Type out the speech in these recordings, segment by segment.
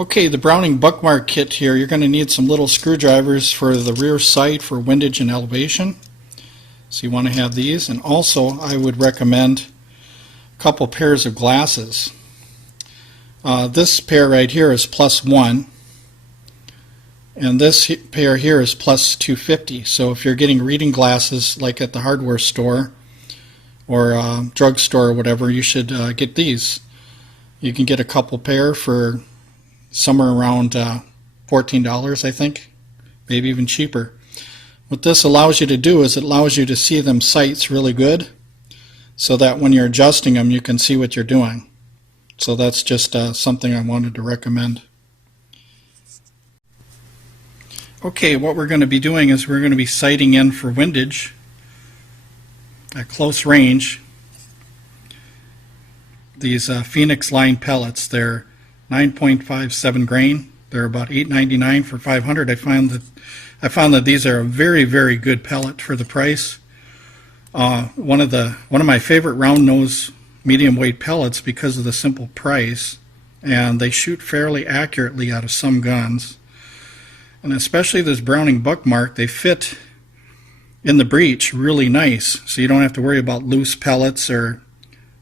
Okay, the Browning Buckmark kit here, you're going to need some little screwdrivers for the rear sight for windage and elevation. So you want to have these, and also I would recommend a couple pairs of glasses. This pair right here is +1, and this pair here is +250. So if you're getting reading glasses like at the hardware store or drugstore or whatever, you should get these. You can get a couple pair for somewhere around $14, I think, maybe even cheaper. What this allows you to do is it allows you to see them sights really good, so that when you're adjusting them you can see what you're doing. So that's just something I wanted to recommend. Okay, what we're going to be doing is we're going to be sighting in for windage at close range. These Phoenix line pellets, they're 9.57 grain. They're about $8.99 for 500. I found that these are a very, very good pellet for the price. One of my favorite round nose medium weight pellets because of the simple price, and they shoot fairly accurately out of some guns. And especially this Browning Buckmark, they fit in the breech really nice, so you don't have to worry about loose pellets or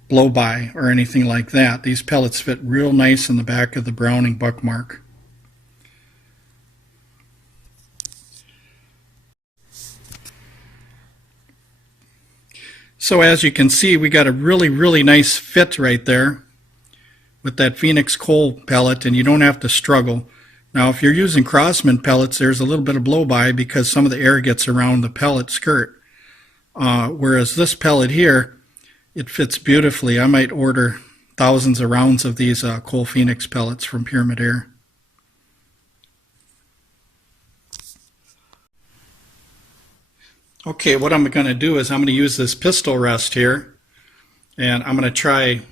blow by or anything like that. These pellets fit real nice in the back of the Browning Buckmark. So as you can see, we got a really, really nice fit right there with that Phoenix coal pellet, and you don't have to struggle. Now if you're using Crossman pellets, there's a little bit of blow by because some of the air gets around the pellet skirt. Whereas this pellet here, it fits beautifully. I might order thousands of rounds of these coal Phoenix pellets from Pyramid Air. Okay, what I'm going to do is I'm going to use this pistol rest here, and I'm going to try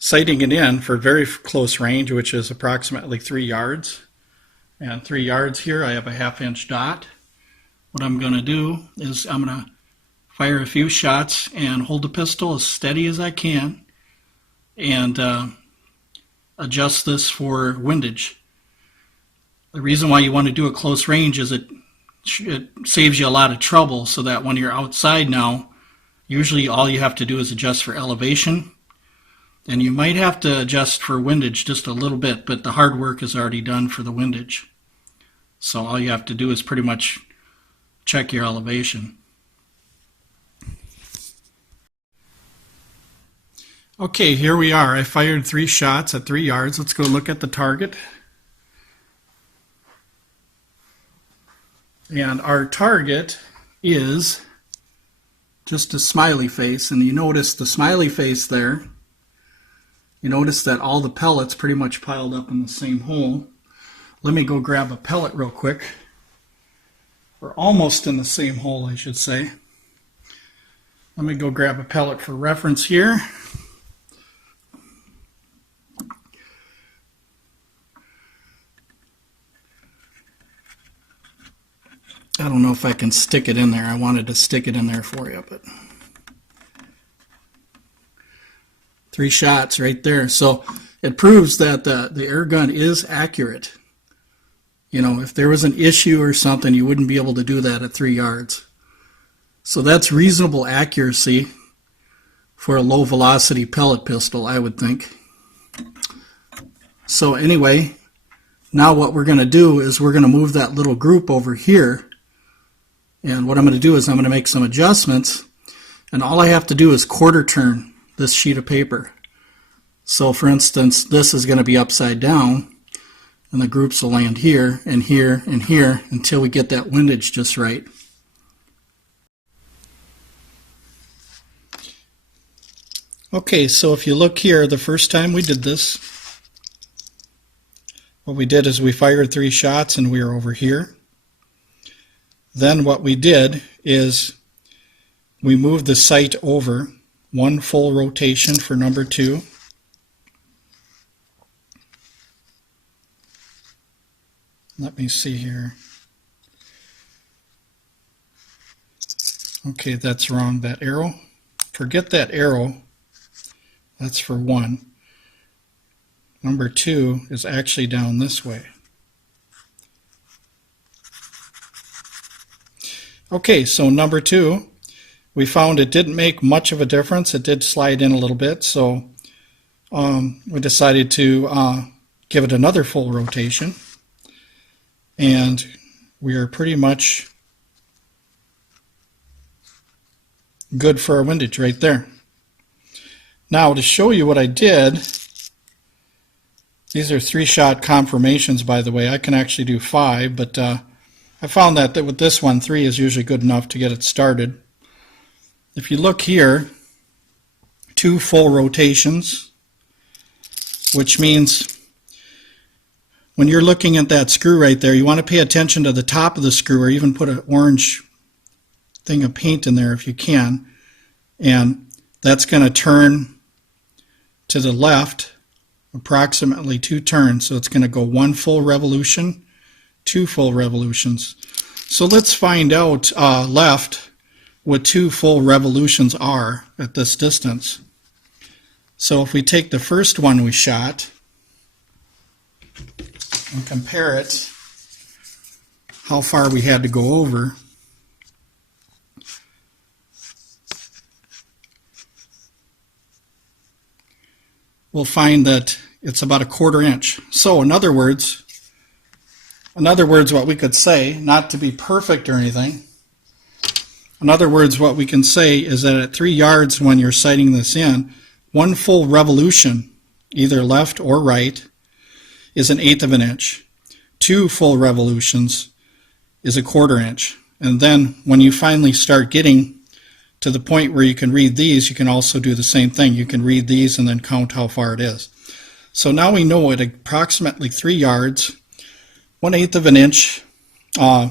sighting it in for very close range, which is approximately 3 yards. And 3 yards here, I have a 1/2 inch dot. What I'm going to do is I'm going to fire a few shots and hold the pistol as steady as I can and adjust this for windage. The reason why you want to do a close range is it saves you a lot of trouble, so that when you're outside now, usually all you have to do is adjust for elevation, and you might have to adjust for windage just a little bit, but the hard work is already done for the windage. So all you have to do is pretty much check your elevation. Okay, here we are. I fired 3 shots at 3 yards. Let's go look at the target. And our target is just a smiley face, and you notice the smiley face there. You notice that all the pellets pretty much piled up in the same hole. Let me go grab a pellet real quick. We're almost in the same hole, I should say. Let me go grab a pellet for reference here. I don't know if I can stick it in there. I wanted to stick it in there for you, but 3 shots right there. So it proves that the air gun is accurate. You know, if there was an issue or something, you wouldn't be able to do that at 3 yards. So that's reasonable accuracy for a low velocity pellet pistol, I would think. So anyway, now what we're going to do is we're going to move that little group over here. And what I'm going to do is I'm going to make some adjustments, and all I have to do is quarter turn this sheet of paper. So for instance, this is going to be upside down, and the groups will land here and here and here until we get that windage just right. Okay, so if you look here, the first time we did this, what we did is we fired 3 shots and we were over here. Then what we did is we moved the sight over 1 full rotation for number 2. Let me see here. Okay, that's wrong, that arrow. Forget that arrow. That's for 1. Number 2 is actually down this way. Okay, so number 2, we found it didn't make much of a difference. It did slide in a little bit, so we decided to give it another full rotation, and we are pretty much good for our windage right there. Now, to show you what I did, these are 3-shot confirmations, by the way. I can actually do 5, but I found that with this one, 3 is usually good enough to get it started. If you look here, 2 full rotations, which means when you're looking at that screw right there, you want to pay attention to the top of the screw, or even put an orange thing of paint in there if you can, and that's going to turn to the left approximately 2 turns. So it's going to go 1 full revolution, 2 full revolutions. So let's find out left what 2 full revolutions are at this distance. So if we take the first one we shot and compare it, how far we had to go over, we'll find that it's about 1/4 inch. So in other words, what we could say, not to be perfect or anything, in other words, what we can say is that at 3 yards when you're sighting this in, 1 full revolution, either left or right, is 1/8 of an inch. 2 full revolutions is 1/4 inch. And then when you finally start getting to the point where you can read these, you can also do the same thing. You can read these and then count how far it is. So now we know at approximately 3 yards, 1/8 of an inch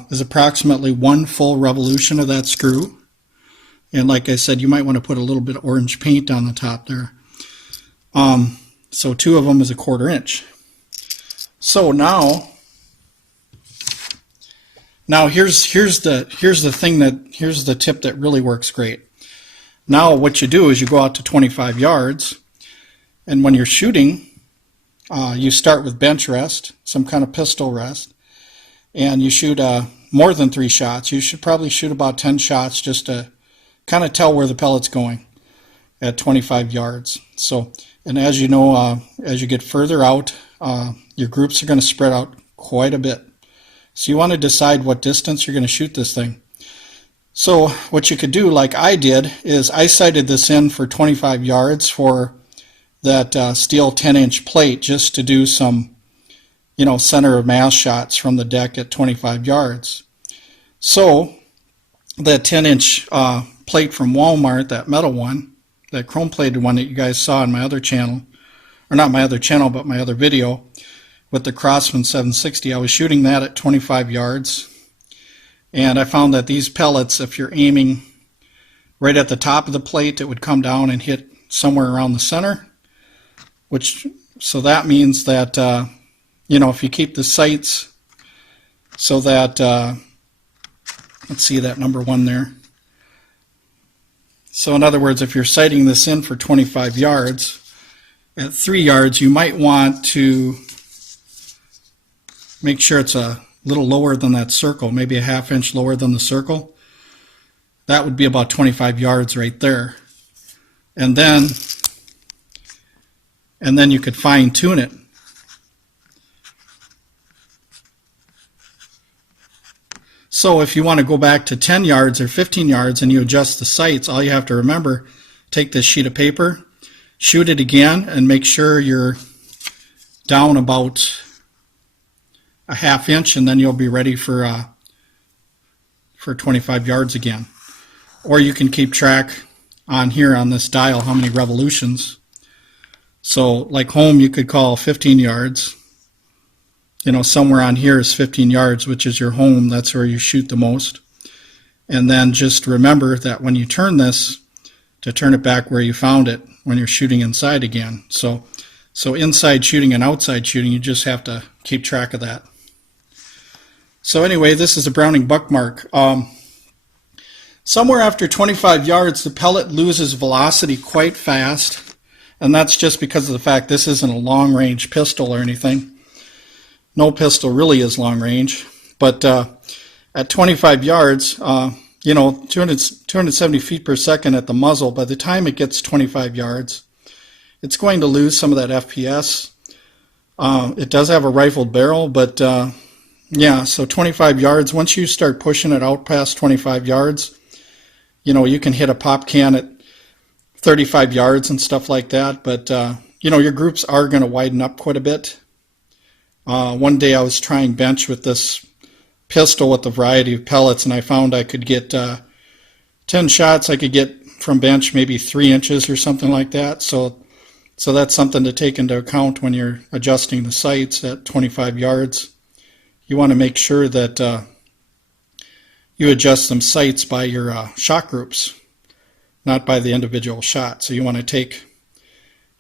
is approximately 1 full revolution of that screw. And like I said, you might want to put a little bit of orange paint on the top there. So 2 of them is 1/4 inch. So now here's the tip that really works great. Now what you do is you go out to 25 yards, and when you're shooting, you start with bench rest, some kind of pistol rest, and you shoot more than 3 shots. You should probably shoot about 10 shots just to kind of tell where the pellet's going at 25 yards. So, and as you know, as you get further out, your groups are going to spread out quite a bit. So you want to decide what distance you're going to shoot this thing. So what you could do, like I did, is I sighted this in for 25 yards for that steel 10-inch plate, just to do some, center of mass shots from the deck at 25 yards. So that 10-inch plate from Walmart, that metal one, that chrome-plated one that you guys saw on my other channel, or not my other channel, but my other video, with the Crosman 760, I was shooting that at 25 yards. And I found that these pellets, if you're aiming right at the top of the plate, it would come down and hit somewhere around the center. So that means that, if you keep the sights so that, let's see that number 1 there. So in other words, if you're sighting this in for 25 yards, at 3 yards, you might want to make sure it's a little lower than that circle, maybe a 1/2 inch lower than the circle. That would be about 25 yards right there. And then you could fine tune it. So if you want to go back to 10 yards or 15 yards and you adjust the sights, all you have to remember, take this sheet of paper, shoot it again, and make sure you're down about a 1/2 inch, and then you'll be ready for 25 yards again. Or you can keep track on here on this dial how many revolutions. So like home, you could call 15 yards. Somewhere on here is 15 yards, which is your home. That's where you shoot the most. And then just remember that when you turn this, to turn it back where you found it when you're shooting inside again. So inside shooting and outside shooting, you just have to keep track of that. So anyway, this is a Browning Buckmark. Somewhere after 25 yards, the pellet loses velocity quite fast, And that's just because of the fact this isn't a long range pistol or anything. No pistol really is long range. But at 25 yards, 270 feet per second at the muzzle, by the time it gets 25 yards, it's going to lose some of that FPS. It does have a rifled barrel, but yeah, so 25 yards, once you start pushing it out past 25 yards, you can hit a pop can at 35 yards and stuff like that, but your groups are going to widen up quite a bit. One day I was trying bench with this pistol with a variety of pellets, and I found I could get 10 shots. I could get from bench maybe 3 inches or something like that. So that's something to take into account when you're adjusting the sights at 25 yards. You want to make sure that you adjust some sights by your shot groups, not by the individual shot. So you want to take,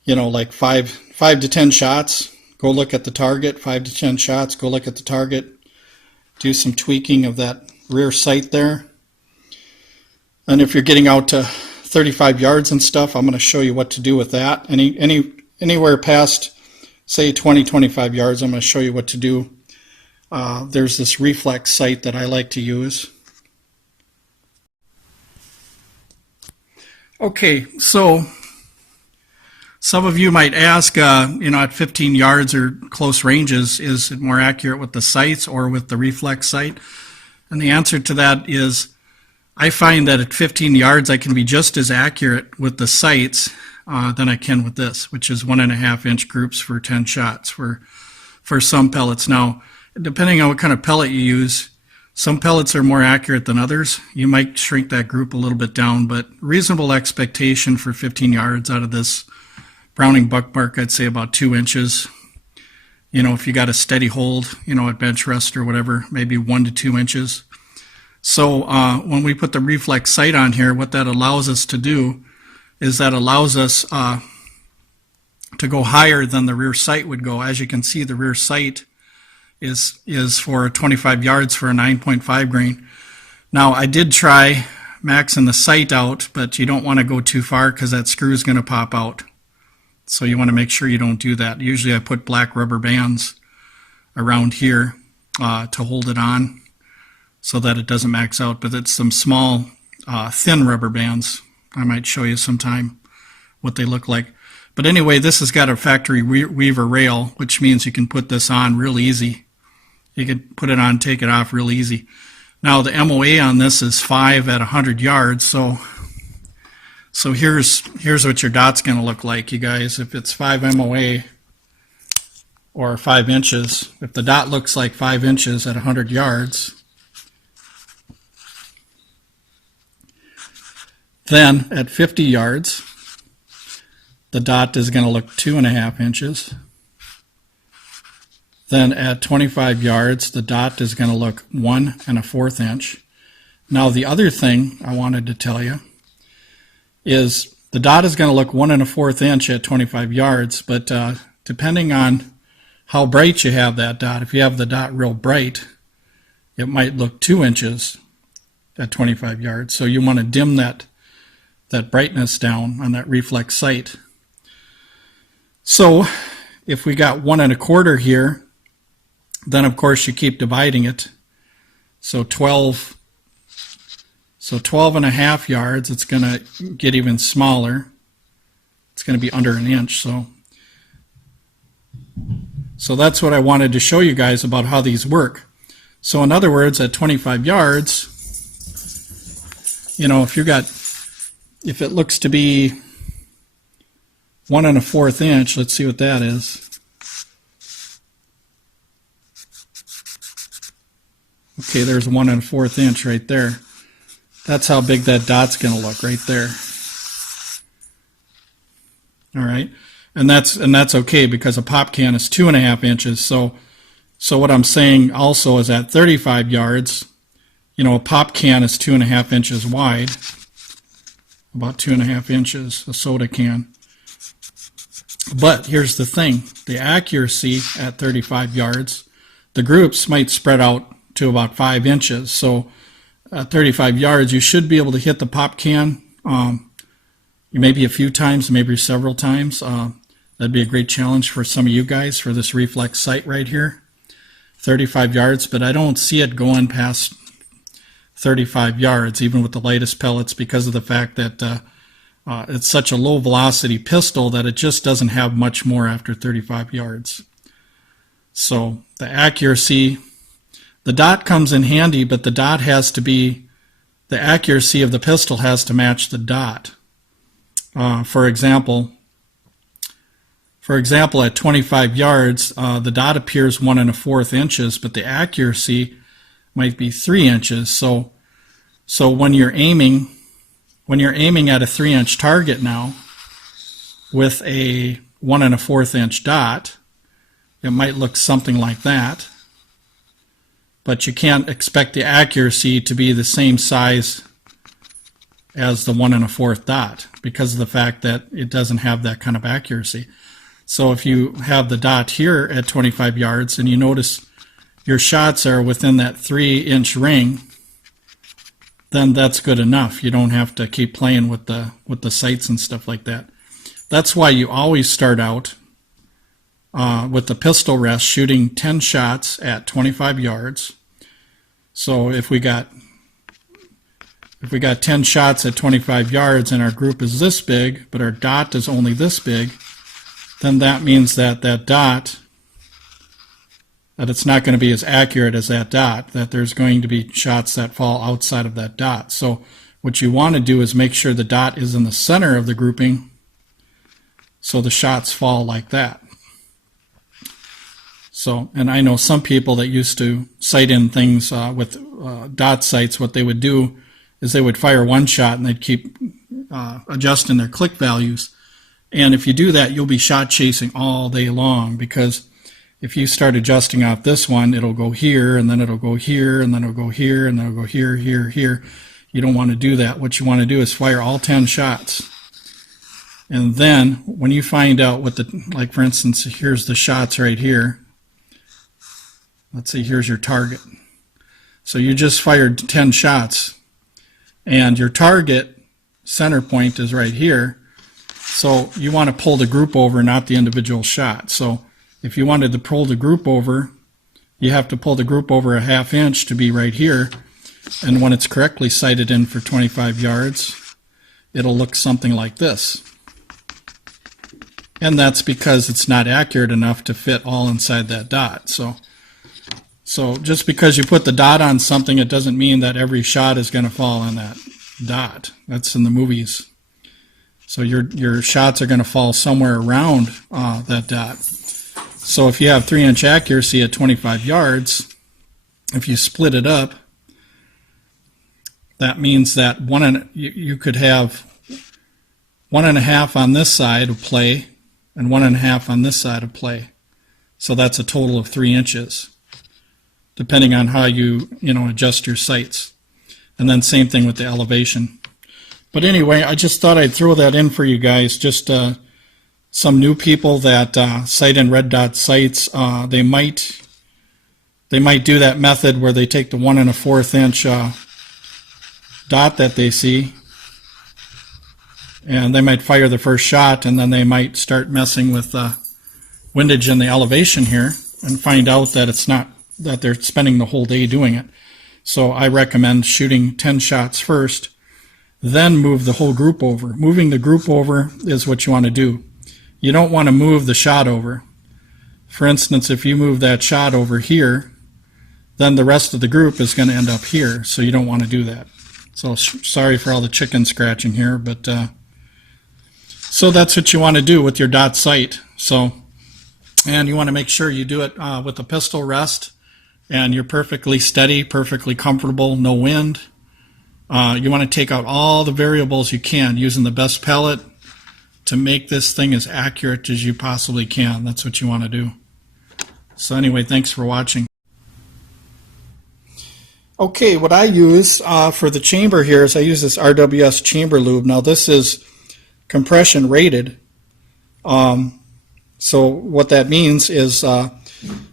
like 5 to 10 shots, go look at the target, 5 to 10 shots, go look at the target, do some tweaking of that rear sight there. And if you're getting out to 35 yards and stuff, I'm going to show you what to do with that. Anywhere past, say, 25 yards, I'm going to show you what to do. There's this reflex sight that I like to use. Okay, so some of you might ask, at 15 yards or close ranges, is it more accurate with the sights or with the reflex sight? And the answer to that is, I find that at 15 yards I can be just as accurate with the sights than I can with this, which is 1.5 inch groups for 10 shots for some pellets. Now, depending on what kind of pellet you use, some pellets are more accurate than others. You might shrink that group a little bit down, but reasonable expectation for 15 yards out of this Browning Buckmark, I'd say about 2 inches. If you got a steady hold, at bench rest or whatever, maybe 1 to 2 inches. So when we put the reflex sight on here, what that allows us to do is that allows us to go higher than the rear sight would go. As you can see, the rear sight is for 25 yards for a 9.5 grain. Now, I did try maxing the sight out, but you don't want to go too far because that screw is going to pop out. So you want to make sure you don't do that. Usually I put black rubber bands around here to hold it on so that it doesn't max out, but it's some small thin rubber bands. I might show you sometime what they look like. But anyway, this has got a factory weaver rail, which means you can put this on real easy. You can put it on, take it off real easy. Now the MOA on this is 5 at 100 yards, so here's what your dot's going to look like, you guys. If it's 5 MOA or 5 inches, if the dot looks like 5 inches at 100 yards, then at 50 yards, the dot is going to look 2.5 inches. Then at 25 yards, the dot is going to look 1 1/4 inch. Now the other thing I wanted to tell you is the dot is going to look 1 1/4 inch at 25 yards, but depending on how bright you have that dot, if you have the dot real bright, it might look 2 inches at 25 yards. So you want to dim that brightness down on that reflex sight. So if we got 1 1/4 here, then of course you keep dividing it. So 12 1/2 yards, it's going to get even smaller. It's going to be under 1 inch. So that's what I wanted to show you guys about how these work. So in other words, at 25 yards, if it looks to be 1 1/4 inch, let's see what that is. Okay, there's 1 1/4 inch right there. That's how big that dot's going to look right there. All right, and that's okay because a pop can is 2.5 inches. So what I'm saying also is at 35 yards, a pop can is 2.5 inches wide, about 2.5 inches, a soda can. But here's the thing, the accuracy at 35 yards, the groups might spread out to about 5 inches. So at 35 yards, you should be able to hit the pop can maybe a few times, maybe several times. That'd be a great challenge for some of you guys for this reflex sight right here. 35 yards, but I don't see it going past 35 yards, even with the lightest pellets, because of the fact that it's such a low velocity pistol that it just doesn't have much more after 35 yards. So the accuracy, the dot comes in handy, but the dot has to be, the accuracy of the pistol has to match the dot. For example, at 25 yards, the dot appears 1 1/4 inches, but the accuracy might be 3 inches. So when you're aiming at a 3-inch target now with a 1 1/4 inch dot, it might look something like that. But you can't expect the accuracy to be the same size as the 1 1/4 dot because of the fact that it doesn't have that kind of accuracy. So if you have the dot here at 25 yards and you notice your shots are within that 3-inch ring, then that's good enough. You don't have to keep playing with the sights and stuff like that. That's why you always start out with the pistol rest shooting 10 shots at 25 yards. So if we got 10 shots at 25 yards and our group is this big, but our dot is only this big, then that means that that it's not going to be as accurate as that dot, that there's going to be shots that fall outside of that dot. So what you want to do is make sure the dot is in the center of the grouping so the shots fall like that. So, and I know some people that used to sight in things with dot sights, what they would do is they would fire one shot and they'd keep adjusting their click values. And if you do that, you'll be shot chasing all day long, because if you start adjusting off this one, it'll go here, and then it'll go here, and then it'll go here, and then it'll go here, here, here. You don't want to do that. What you want to do is fire all 10 shots. And then when you find out what the, like for instance, here's the shots right here. Let's see, here's your target. So you just fired 10 shots, and your target center point is right here. So you want to pull the group over, not the individual shot. So if you wanted to pull the group over, you have to pull the group over a 1/2 inch to be right here. And when it's correctly sighted in for 25 yards, it'll look something like this. And that's because it's not accurate enough to fit all inside that dot. So just because you put the dot on something, it doesn't mean that every shot is going to fall on that dot. That's in the movies. So your shots are going to fall somewhere around that dot. So if you have 3-inch accuracy at 25 yards, if you split it up, that means that you could have 1 1/2 on this side of play and 1 1/2 on this side of play. So that's a total of 3 inches, depending on how you adjust your sights. And then same thing with the elevation. But anyway, I just thought I'd throw that in for you guys. Just some new people that sight in red dot sights, they might do that method where they take the 1 1/4 inch dot that they see, and they might fire the first shot, and then they might start messing with windage and the elevation here, and find out that it's not, that they're spending the whole day doing it. So I recommend shooting 10 shots first, then move the whole group over. Moving the group over is what you want to do. You don't want to move the shot over. For instance, if you move that shot over here, then the rest of the group is going to end up here, so you don't want to do that. So sorry for all the chicken scratching here, but so that's what you want to do with your dot sight. So, and you want to make sure you do it with a pistol rest, and you're perfectly steady, perfectly comfortable, no wind. You want to take out all the variables you can, using the best pellet to make this thing as accurate as you possibly can. That's what you want to do. So anyway, thanks for watching. Okay, what I use for the chamber here is I use this RWS chamber lube. Now this is compression rated. So what that means is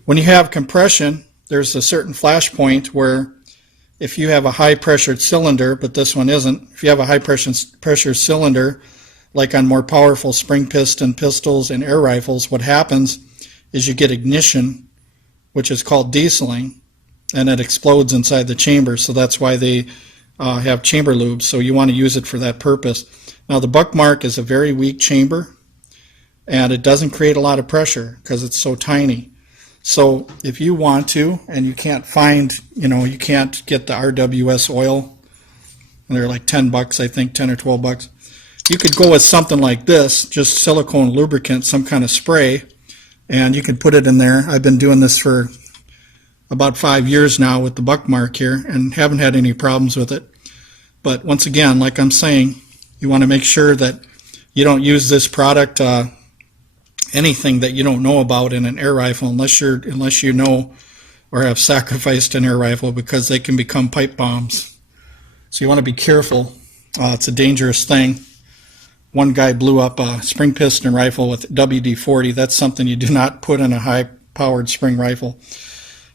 when you have compression, there's a certain flash point where if you have a high pressured cylinder, but this one isn't, if you have a high pressure cylinder like on more powerful spring piston pistols and air rifles, what happens is you get ignition, which is called dieseling, and it explodes inside the chamber. So that's why they have chamber lubes. So you want to use it for that purpose. Now the Buckmark is a very weak chamber, and it doesn't create a lot of pressure because it's so tiny. So if you want to, and you can't find, you can't get the RWS oil, and they're like $10, I think, 10 or 12 bucks. You could go with something like this, just silicone lubricant, some kind of spray, and you can put it in there. I've been doing this for about 5 years now with the Buckmark here and haven't had any problems with it. But once again, like I'm saying, you want to make sure that you don't use this product, anything that you don't know about in an air rifle, unless you know or have sacrificed an air rifle, because they can become pipe bombs. So you want to be careful. It's a dangerous thing. One guy blew up a spring piston rifle with WD-40. That's something you do not put in a high-powered spring rifle.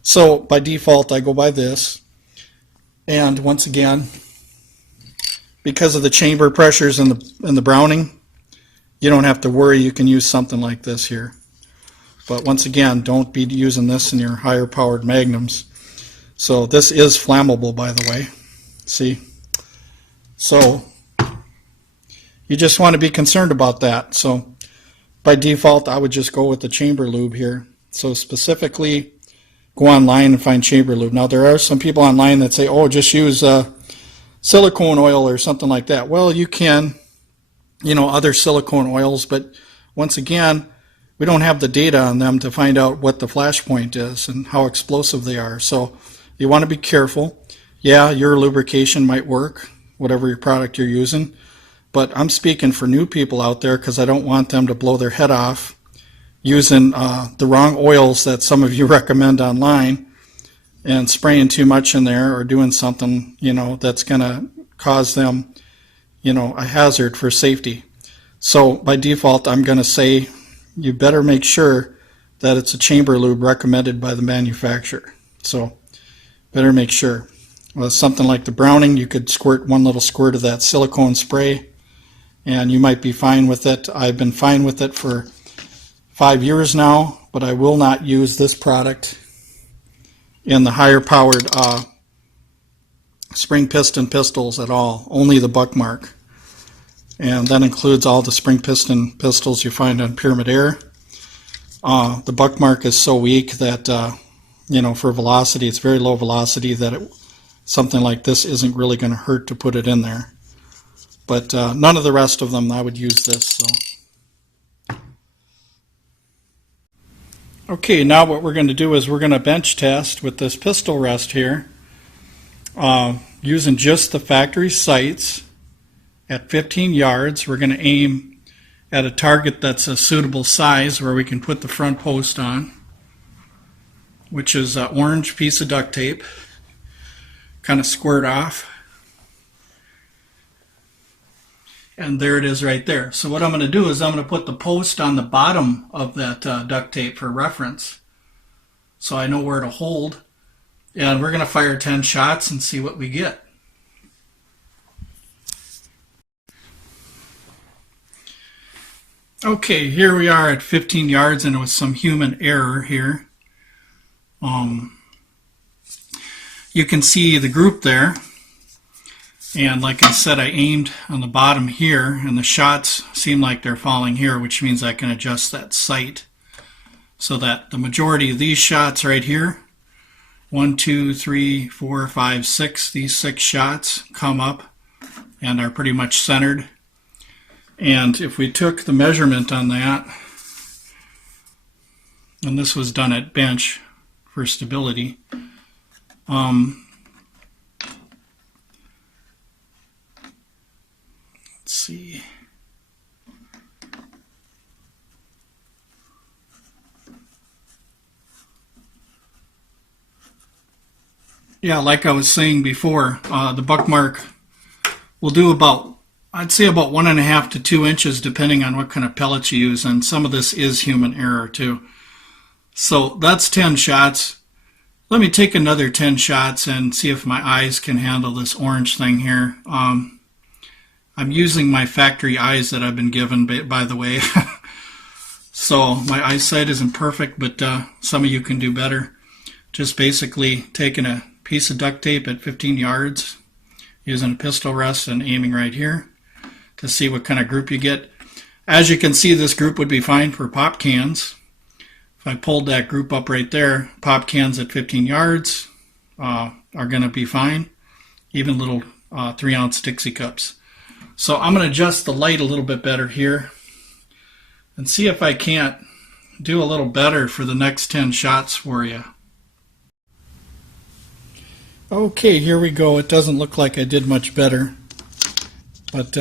So by default, I go by this. And once again, because of the chamber pressures in the Browning, you don't have to worry. You can use something like this here. But once again, don't be using this in your higher powered magnums. So this is flammable, by the way. See? So you just want to be concerned about that. So by default, I would just go with the chamber lube here. So specifically, go online and find chamber lube. Now there are some people online that say, oh, just use silicone oil or something like that. Well, you can, other silicone oils, but once again, we don't have the data on them to find out what the flash point is and how explosive they are. So you want to be careful. Yeah, your lubrication might work, whatever your product you're using, but I'm speaking for new people out there because I don't want them to blow their head off using the wrong oils that some of you recommend online and spraying too much in there or doing something, that's going to cause them, a hazard for safety. So by default, I'm going to say you better make sure that it's a chamber lube recommended by the manufacturer. So better make sure. Well, something like the Browning, you could squirt one little squirt of that silicone spray and you might be fine with it. I've been fine with it for 5 years now, but I will not use this product in the higher powered spring piston pistols at all, only the Buckmark. And that includes all the spring piston pistols you find on Pyramid Air. The Buckmark is so weak that, for velocity, it's very low velocity, that something like this isn't really going to hurt to put it in there. But none of the rest of them, I would use this. So. Okay, now what we're going to do is we're going to bench test with this pistol rest here, using just the factory sights at 15 yards. We're going to aim at a target that's a suitable size where we can put the front post on, which is an orange piece of duct tape, kind of squirt off. And there it is right there. So what I'm going to do is I'm going to put the post on the bottom of that duct tape for reference, so I know where to hold. And we're going to fire 10 shots and see what we get. Okay, here we are at 15 yards, and it was some human error here. You can see the group there. And like I said, I aimed on the bottom here, and the shots seem like they're falling here, which means I can adjust that sight so that the majority of these shots right here, 1, 2, 3, 4, 5, 6, these 6 shots come up and are pretty much centered. And if we took the measurement on that, and this was done at bench for stability, let's see. Yeah, like I was saying before, the Buckmark will do about, I'd say about 1.5 to 2 inches, depending on what kind of pellets you use, and some of this is human error too. So that's 10 shots. Let me take another 10 shots and see if my eyes can handle this orange thing here. I'm using my factory eyes that I've been given, by the way. So my eyesight isn't perfect, but some of you can do better. Just basically taking a piece of duct tape at 15 yards, using a pistol rest and aiming right here to see what kind of group you get. As you can see, this group would be fine for pop cans. If I pulled that group up right there, pop cans at 15 yards are going to be fine. Even little 3-ounce Dixie cups. So I'm going to adjust the light a little bit better here and see if I can't do a little better for the next 10 shots for you. Okay, here we go. It doesn't look like I did much better, but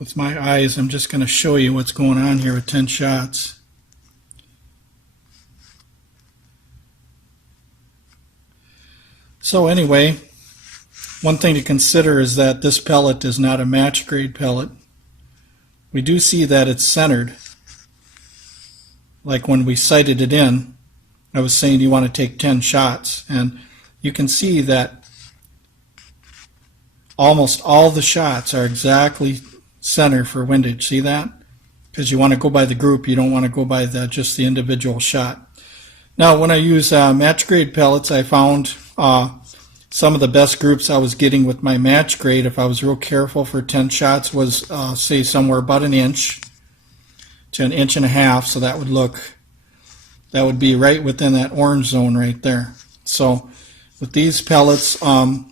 with my eyes, I'm just going to show you what's going on here with 10 shots. So anyway, one thing to consider is that this pellet is not a match grade pellet. We do see that it's centered. Like when we sighted it in, I was saying you want to take 10 shots, and you can see that almost all the shots are exactly center for windage. See that? Because you want to go by the group, you don't want to go by just the individual shot. Now when I use match grade pellets, I found some of the best groups I was getting with my match grade, if I was real careful for 10 shots, was say somewhere about 1 inch to 1.5 inches. So that would be right within that orange zone right there. So with these pellets, when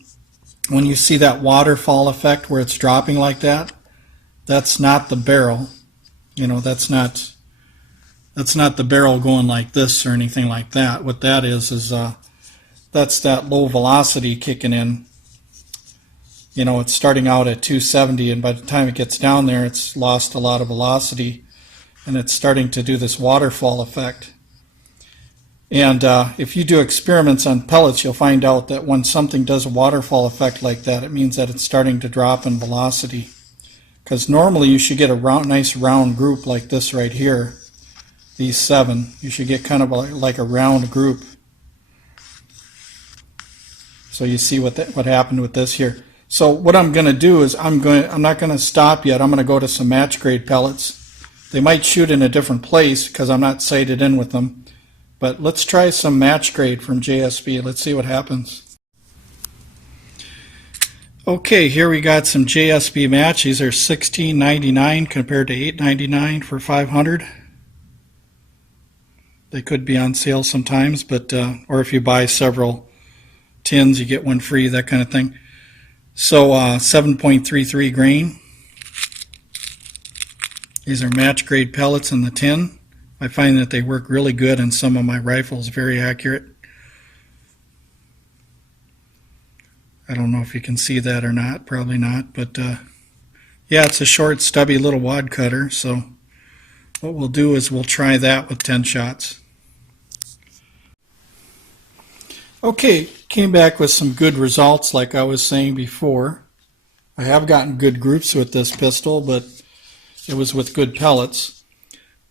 you see that waterfall effect where it's dropping like that, that's not the barrel. You know, that's not the barrel going like this or anything like that. What that is that's that low velocity kicking in. You know, it's starting out at 270, and by the time it gets down there, it's lost a lot of velocity, and it's starting to do this waterfall effect. And if you do experiments on pellets, you'll find out that when something does a waterfall effect like that, it means that it's starting to drop in velocity. Because normally you should get a nice round group like this right here, these 7. You should get kind of like a round group. So you see what happened with this here. So what I'm going to do is I'm not going to stop yet. I'm going to go to some match grade pellets. They might shoot in a different place because I'm not sighted in with them. But let's try some match grade from JSB. Let's see what happens. Okay, here we got some JSB match. These are $16.99 compared to $8.99 for 500. They could be on sale sometimes, but or if you buy several tins, you get one free, that kind of thing. So 7.33 grain. These are match grade pellets in the tin. I find that they work really good in some of my rifles, very accurate. I don't know if you can see that or not, probably not, but yeah, it's a short, stubby little wad cutter, so what we'll do is we'll try that with 10 shots. Okay, came back with some good results like I was saying before. I have gotten good groups with this pistol, but it was with good pellets.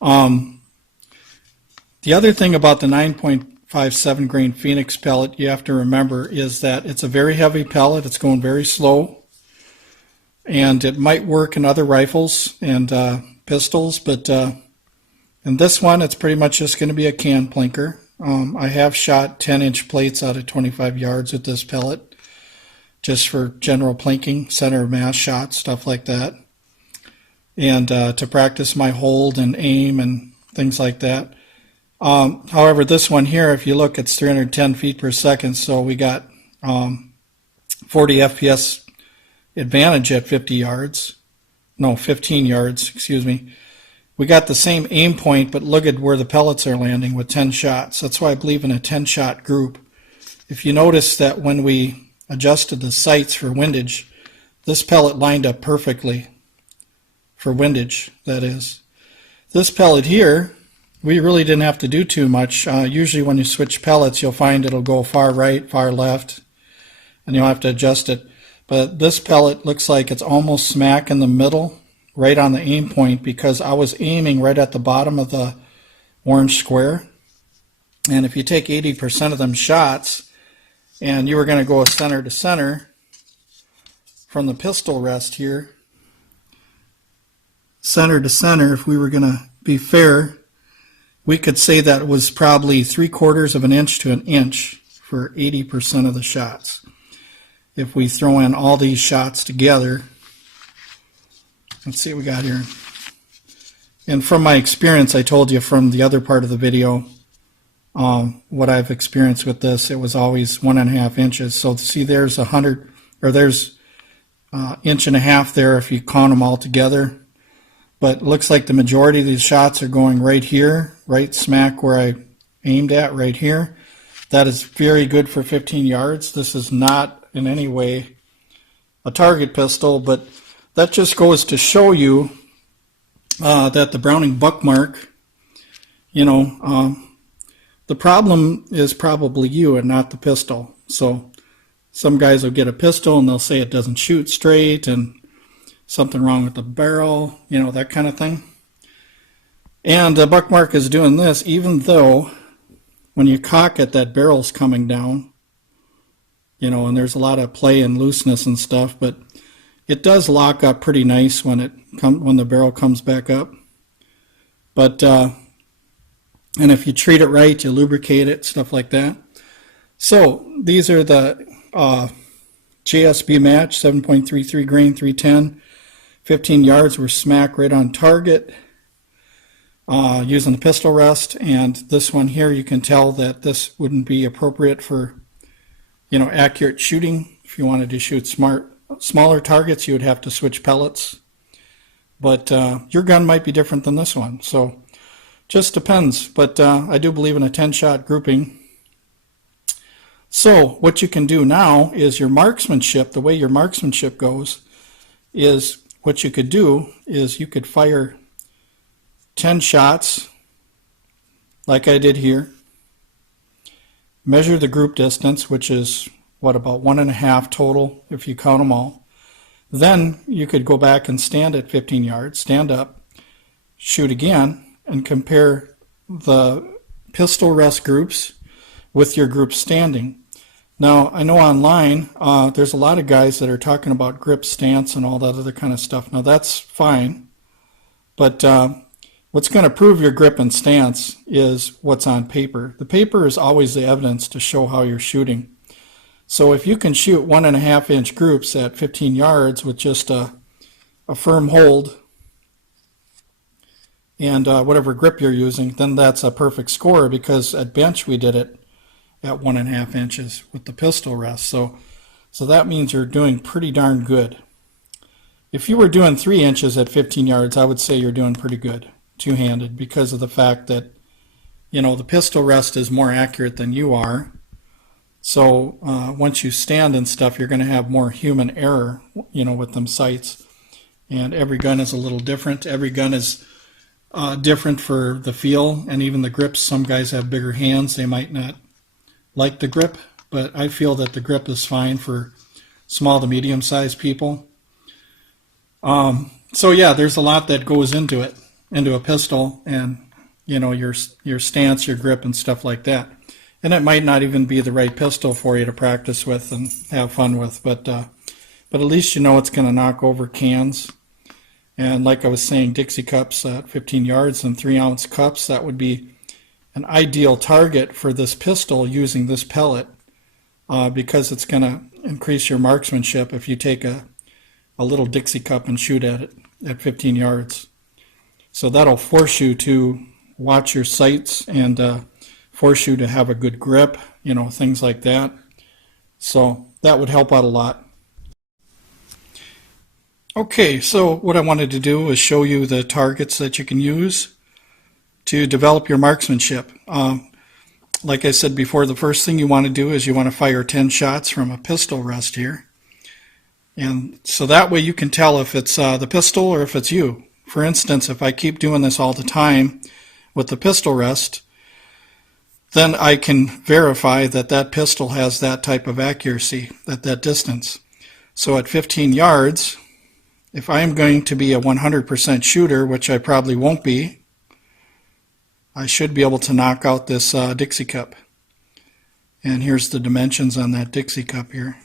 The other thing about the 9.57 grain Phoenix pellet you have to remember is that it's a very heavy pellet. It's going very slow, and it might work in other rifles and pistols, but in this one it's pretty much just going to be a can plinker. I have shot 10-inch plates out at 25 yards with this pellet, just for general plinking, center of mass shots, stuff like that, and to practice my hold and aim and things like that. However, this one here, if you look, it's 310 feet per second, so we got 40 FPS advantage at 15 yards, excuse me. We got the same aim point, but look at where the pellets are landing with 10 shots. That's why I believe in a 10-shot group. If you notice that when we adjusted the sights for windage, this pellet lined up perfectly for windage, that is. This pellet here, we really didn't have to do too much. Usually when you switch pellets, you'll find it'll go far right, far left, and you'll have to adjust it. But this pellet looks like it's almost smack in the middle, right on the aim point, because I was aiming right at the bottom of the orange square. And if you take 80% of them shots and you were going to go center to center from the pistol rest here, center to center, if we were going to be fair, we could say that was probably 3/4 of an inch to an inch for 80% of the shots. If we throw in all these shots together, let's see what we got here. And from my experience, I told you from the other part of the video, what I've experienced with this, it was always 1.5 inches. So see, there's 100, or there's 1.5 inches there if you count them all together. But it looks like the majority of these shots are going right here, right smack where I aimed at, right here. That is very good for 15 yards. This is not in any way a target pistol, but that just goes to show you that the Browning Buckmark, the problem is probably you and not the pistol. So some guys will get a pistol and they'll say it doesn't shoot straight and something wrong with the barrel, that kind of thing. And Buckmark is doing this even though when you cock it, that barrel's coming down, and there's a lot of play and looseness and stuff, but it does lock up pretty nice when the barrel comes back up. But and if you treat it right, you lubricate it, stuff like that. So these are the JSB match, 7.33 grain, 310, 15 yards. We're smack right on target using the pistol rest. And this one here, you can tell that this wouldn't be appropriate for accurate shooting. If you wanted to shoot smaller targets, you would have to switch pellets. But your gun might be different than this one, so just depends. But I do believe in a 10-shot grouping. So what you can do now is your marksmanship, the way your marksmanship goes, is what you could do is you could fire 10 shots like I did here, measure the group distance, which is about 1.5 total if you count them all. Then you could go back and stand at 15 yards, stand up, shoot again, and compare the pistol rest groups with your group standing. Now, I know online there's a lot of guys that are talking about grip stance and all that other kind of stuff. Now, that's fine, but what's going to prove your grip and stance is what's on paper. The paper is always the evidence to show how you're shooting. So if you can shoot 1.5 inch groups at 15 yards with just a firm hold and whatever grip you're using, then that's a perfect score, because at bench we did it at 1.5 inches with the pistol rest. So that means you're doing pretty darn good. If you were doing 3 inches at 15 yards, I would say you're doing pretty good two-handed, because of the fact that the pistol rest is more accurate than you are. So once you stand and stuff, you're going to have more human error, with them sights. And every gun is a little different. Every gun is different for the feel, and even the grips. Some guys have bigger hands. They might not like the grip, but I feel that the grip is fine for small to medium-sized people. So yeah, there's a lot that goes into it, into a pistol, and your stance, your grip, and stuff like that. And it might not even be the right pistol for you to practice with and have fun with, but at least it's going to knock over cans. And like I was saying, Dixie cups at 15 yards and 3-ounce cups, that would be an ideal target for this pistol using this pellet, because it's going to increase your marksmanship if you take a little Dixie cup and shoot at it at 15 yards. So that'll force you to watch your sights and force you to have a good grip, things like that. So that would help out a lot. Okay, so what I wanted to do is show you the targets that you can use to develop your marksmanship. Like I said before, the first thing you want to do is you want to fire 10 shots from a pistol rest here. And so that way you can tell if it's the pistol or if it's you. For instance, if I keep doing this all the time with the pistol rest, then I can verify that that pistol has that type of accuracy at that distance. So at 15 yards, if I'm going to be a 100% shooter, which I probably won't be, I should be able to knock out this Dixie cup. And here's the dimensions on that Dixie cup here.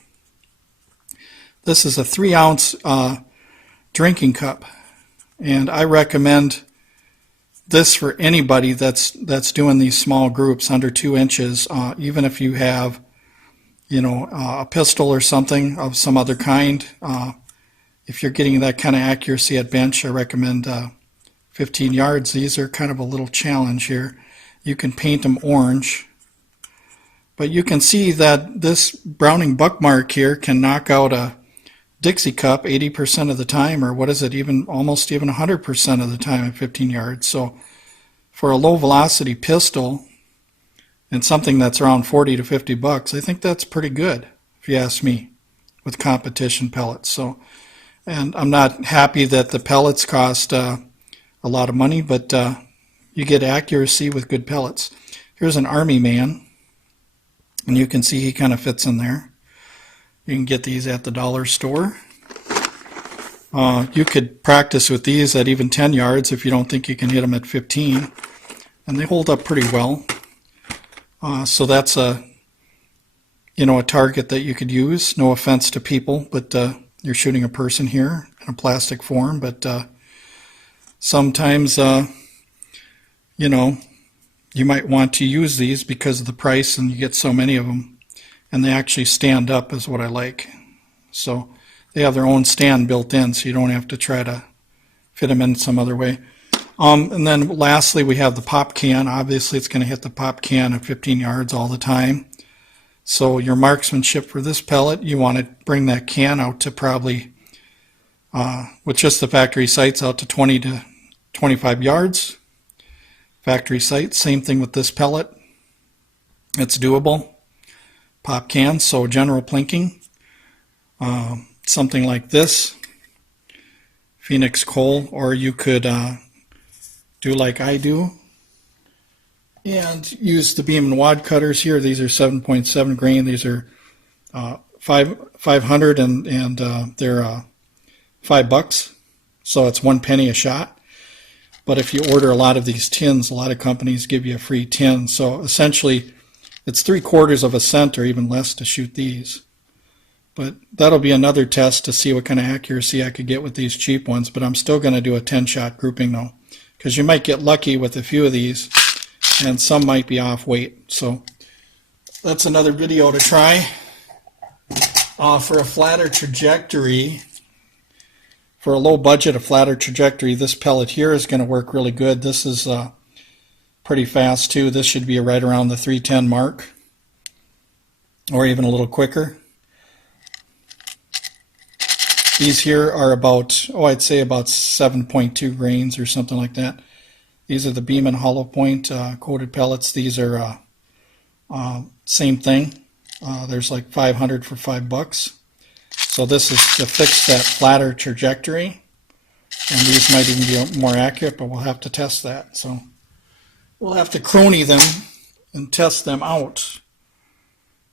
This is a 3-ounce drinking cup, and I recommend this for anybody that's doing these small groups under 2 inches. Even if you have, a pistol or something of some other kind, if you're getting that kind of accuracy at bench, I recommend 15 yards. These are kind of a little challenge here. You can paint them orange, but you can see that this Browning Buckmark here can knock out a Dixie cup 80% of the time, or what is it, almost even 100% of the time at 15 yards. So for a low velocity pistol and something that's around 40 to 50 bucks, I think that's pretty good, if you ask me, with competition pellets. So, and I'm not happy that the pellets cost a lot of money, but you get accuracy with good pellets. Here's an Army man, and you can see he kind of fits in there. You can get these at the dollar store. You could practice with these at even 10 yards if you don't think you can hit them at 15. And they hold up pretty well. So that's a target that you could use. No offense to people, but you're shooting a person here in a plastic form. But sometimes, you might want to use these because of the price, and you get so many of them. And they actually stand up is what I like. So they have their own stand built in, so you don't have to try to fit them in some other way. And then lastly, we have the pop can. Obviously, it's going to hit the pop can at 15 yards all the time. So your marksmanship for this pellet, you want to bring that can out to probably, with just the factory sights, out to 20 to 25 yards. Factory sight, same thing with this pellet. It's doable. Pop can, so general plinking, something like this, Phoenix coal, or you could do like I do and use the beam and wad cutters here. These are 7.7 grain. These are 500 and they're $5, so it's 1 penny a shot. But if you order a lot of these tins, a lot of companies give you a free tin. So essentially, it's 3/4 of a cent or even less to shoot these. But that'll be another test to see what kind of accuracy I could get with these cheap ones. But I'm still going to do a 10-shot grouping though, because you might get lucky with a few of these and some might be off weight. So that's another video to try. For a flatter trajectory, for a low budget, a flatter trajectory, this pellet here is going to work really good. This is pretty fast too. This should be right around the 310 mark, or even a little quicker. These here are about, I'd say about 7.2 grains or something like that. These are the Beeman hollow point coated pellets. These are same thing. There's like 500 for $5. So this is to fix that flatter trajectory, and these might even be more accurate, but we'll have to test that. So we'll have to crony them and test them out.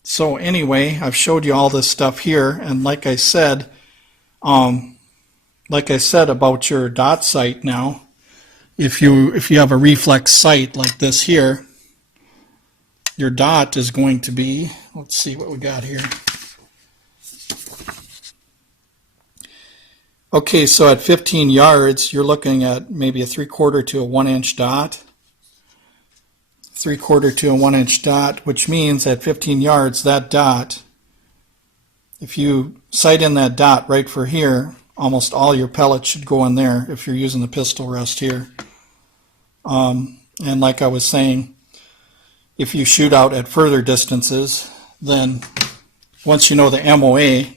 So anyway, I've showed you all this stuff here, and like I said about your dot sight now, if you have a reflex sight like this here, your dot is going to be, let's see what we got here. Okay, so at 15 yards, you're looking at maybe a 3/4 to a 1 inch dot. 3/4 to a 1 inch dot, which means at 15 yards, that dot, if you sight in that dot right for here, almost all your pellets should go in there if you're using the pistol rest here. And like I was saying, if you shoot out at further distances, then once you know the MOA,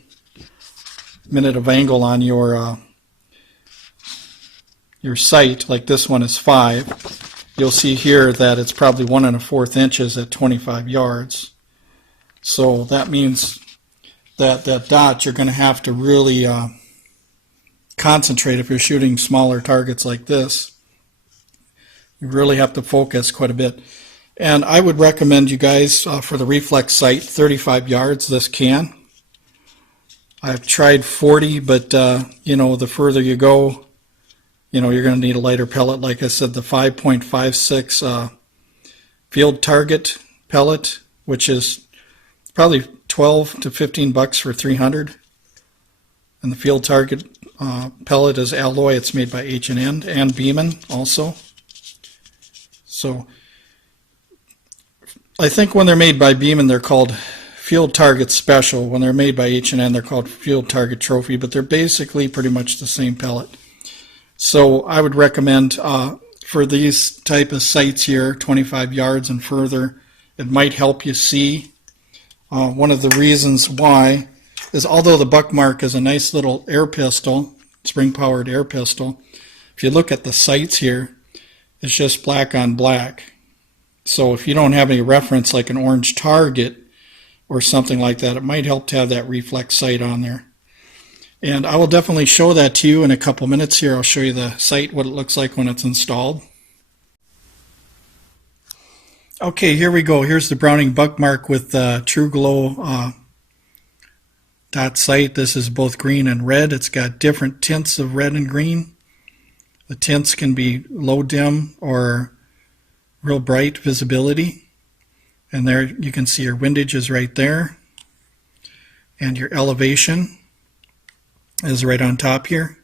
minute of angle on your sight, like this one is 5, you'll see here that it's probably 1 1/4 inches at 25 yards. So that means that dot you're going to have to really concentrate if you're shooting smaller targets like this. You really have to focus quite a bit. And I would recommend you guys for the reflex sight, 35 yards, this can. I've tried 40, but the further you go, you're going to need a lighter pellet. Like I said, the 5.56 field target pellet, which is probably $12 to $15 for 300. And the field target pellet is alloy. It's made by H&N and Beeman also. So I think when they're made by Beeman, they're called Field Target Special. When they're made by H&N, they're called Field Target Trophy, but they're basically pretty much the same pellet. So I would recommend for these type of sights here, 25 yards and further, it might help you see. One of the reasons why is although the Buckmark is a nice little air pistol, spring-powered air pistol, if you look at the sights here, it's just black on black. So if you don't have any reference like an orange target or something like that, it might help to have that reflex sight on there. And I will definitely show that to you in a couple minutes here. I'll show you the sight, what it looks like when it's installed. Okay, here we go. Here's the Browning Buckmark with True Glow dot sight. This is both green and red. It's got different tints of red and green. The tints can be low dim or real bright visibility. And there you can see your windage is right there. And your elevation is right on top here.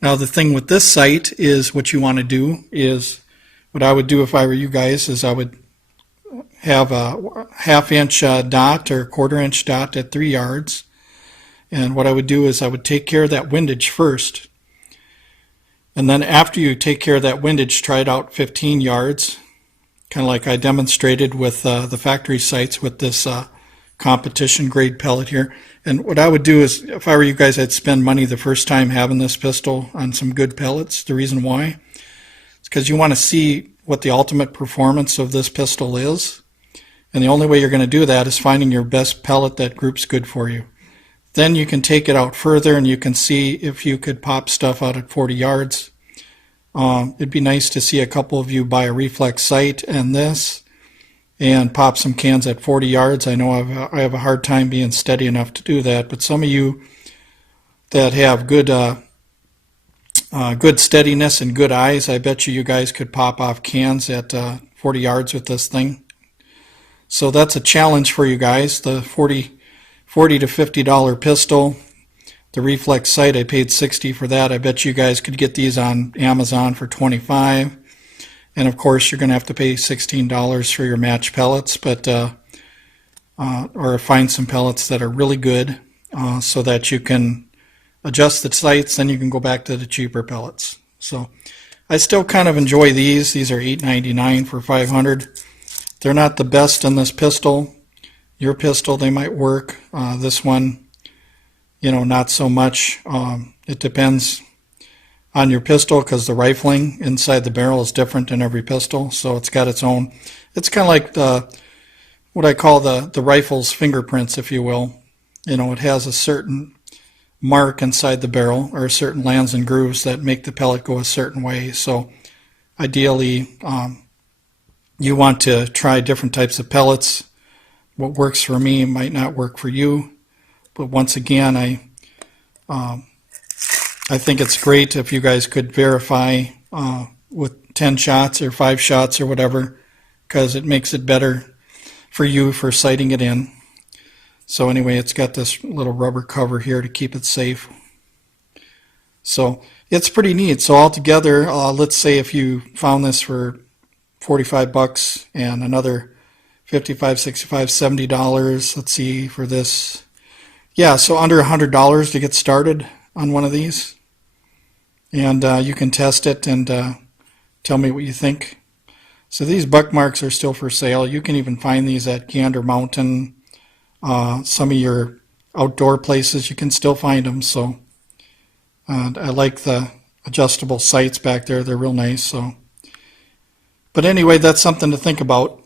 Now the thing with this sight is what you want to do is, what I would do if I were you guys is I would have a half-inch dot or quarter-inch dot at 3 yards. And what I would do is I would take care of that windage first. And then after you take care of that windage, try it out 15 yards, kind of like I demonstrated with the factory sights with this competition grade pellet here. And what I would do is, if I were you guys, I'd spend money the first time having this pistol on some good pellets. The reason why is because you want to see what the ultimate performance of this pistol is. And the only way you're going to do that is finding your best pellet that groups good for you. Then you can take it out further and you can see if you could pop stuff out at 40 yards. It'd be nice to see a couple of you buy a reflex sight and this and pop some cans at 40 yards. I know I have a hard time being steady enough to do that, but some of you that have good good steadiness and good eyes, I bet you guys could pop off cans at 40 yards with this thing. So that's a challenge for you guys. The $40 to $50 pistol, the reflex sight, I paid $60 for that. I bet you guys could get these on Amazon for $25. And of course, you're going to have to pay $16 for your match pellets, but or find some pellets that are really good so that you can adjust the sights. Then you can go back to the cheaper pellets. So I still kind of enjoy these. These are $8.99 for 500. They're not the best in this pistol. Your pistol, they might work. This one, not so much. It depends on your pistol because the rifling inside the barrel is different in every pistol, so it's got its own. It's kind of like what I call the rifle's fingerprints, if you will. It has a certain mark inside the barrel or certain lands and grooves that make the pellet go a certain way. So ideally, you want to try different types of pellets. What works for me might not work for you, but once again, I think it's great if you guys could verify with 10 shots or 5 shots or whatever, because it makes it better for you for sighting it in. So anyway, it's got this little rubber cover here to keep it safe. So it's pretty neat. So altogether, let's say if you found this for 45 bucks and another 55, 65, $70, let's see for this. Yeah, so under $100 to get started on one of these. And you can test it and tell me what you think. So these Buckmarks are still for sale. You can even find these at Gander Mountain, some of your outdoor places. You can still find them. So I like the adjustable sights back there. They're real nice. So, but anyway, that's something to think about.